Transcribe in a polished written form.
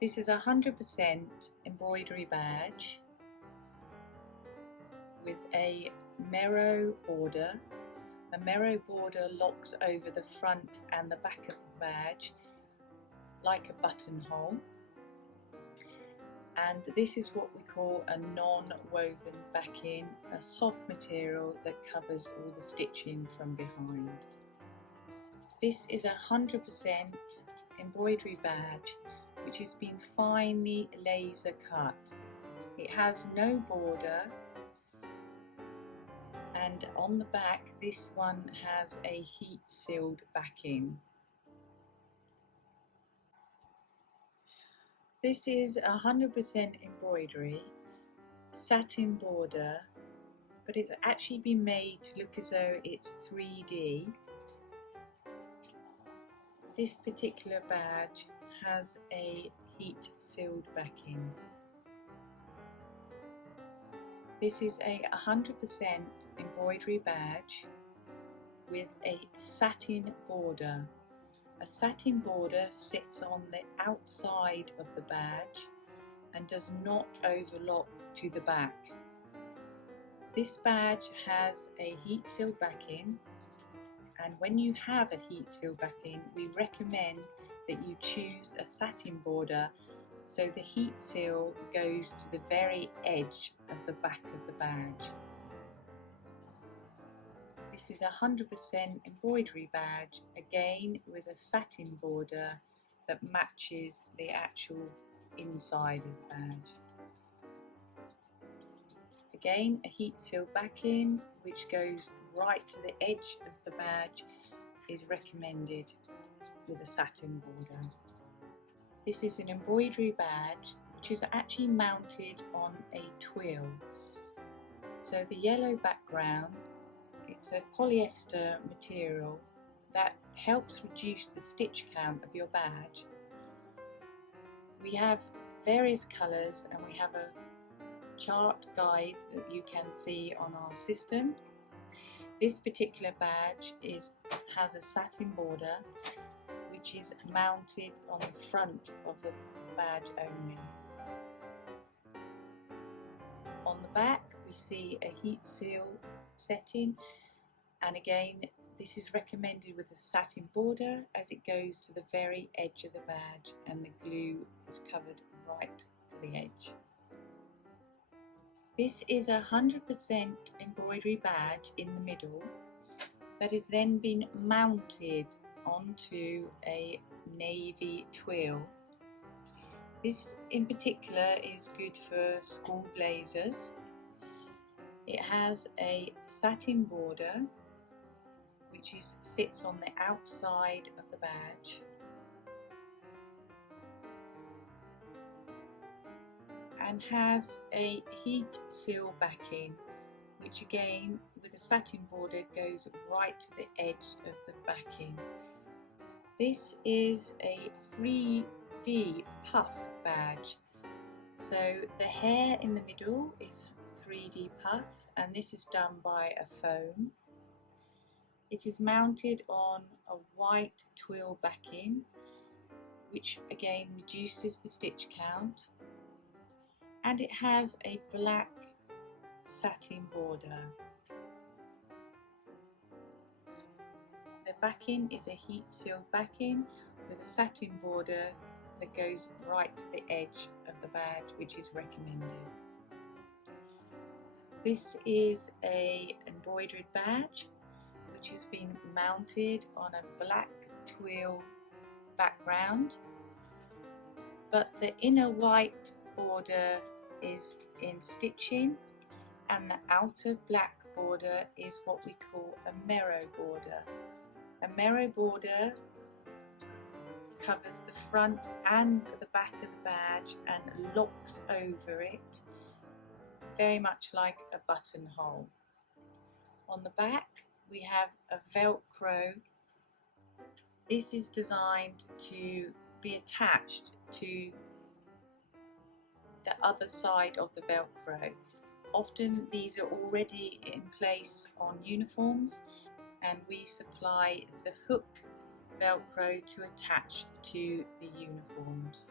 This is a 100% embroidery badge with a mirror border. The mirror border locks over the front and the back of the badge like a buttonhole. And this is what we call a non-woven backing, a soft material that covers all the stitching from behind. This is a 100% embroidery badge which has been finely laser cut. It has no border, and on the back this one has a heat sealed backing. This is 100% embroidery, satin border, but it's actually been made to look as though it's 3D. This particular badge has a heat sealed backing. This is a 100% embroidery badge with a satin border. A satin border sits on the outside of the badge and does not overlock to the back. This badge has a heat seal backing, and when you have a heat seal backing, we recommend that you choose a satin border so the heat seal goes to the very edge of the back of the badge. This is a 100% embroidery badge, again with a satin border that matches the actual inside of the badge. Again, a heat seal backing which goes right to the edge of the badge is recommended with a satin border. This is an embroidery badge which is actually mounted on a twill. So the yellow background, it's a polyester material that helps reduce the stitch count of your badge. We have various colours and we have a chart guide that you can see on our system. This particular badge has a satin border which is mounted on the front of the badge only. On the back we see a heat seal setting, and again this is recommended with a satin border as it goes to the very edge of the badge and the glue is covered right to the edge. This is a 100% embroidery badge in the middle that has then been mounted onto a navy twill. This in particular is good for school blazers. It has a satin border which sits on the outside of the badge, and has a heat seal backing which again with a satin border goes right to the edge of the backing. This is a 3D puff badge, so the hair in the middle is 3D puff and this is done by a foam. It is mounted on a white twill backing which again reduces the stitch count, and it has a black satin border. The backing is a heat sealed backing with a satin border that goes right to the edge of the badge, which is recommended. This is an embroidered badge which has been mounted on a black twill background, but the inner white border is in stitching and the outer black border is what we call a mirror border. A mirror border covers the front and the back of the badge and locks over it, very much like a buttonhole. On the back we have a Velcro. This is designed to be attached to the other side of the Velcro. Often these are already in place on uniforms and we supply the hook Velcro to attach to the uniforms.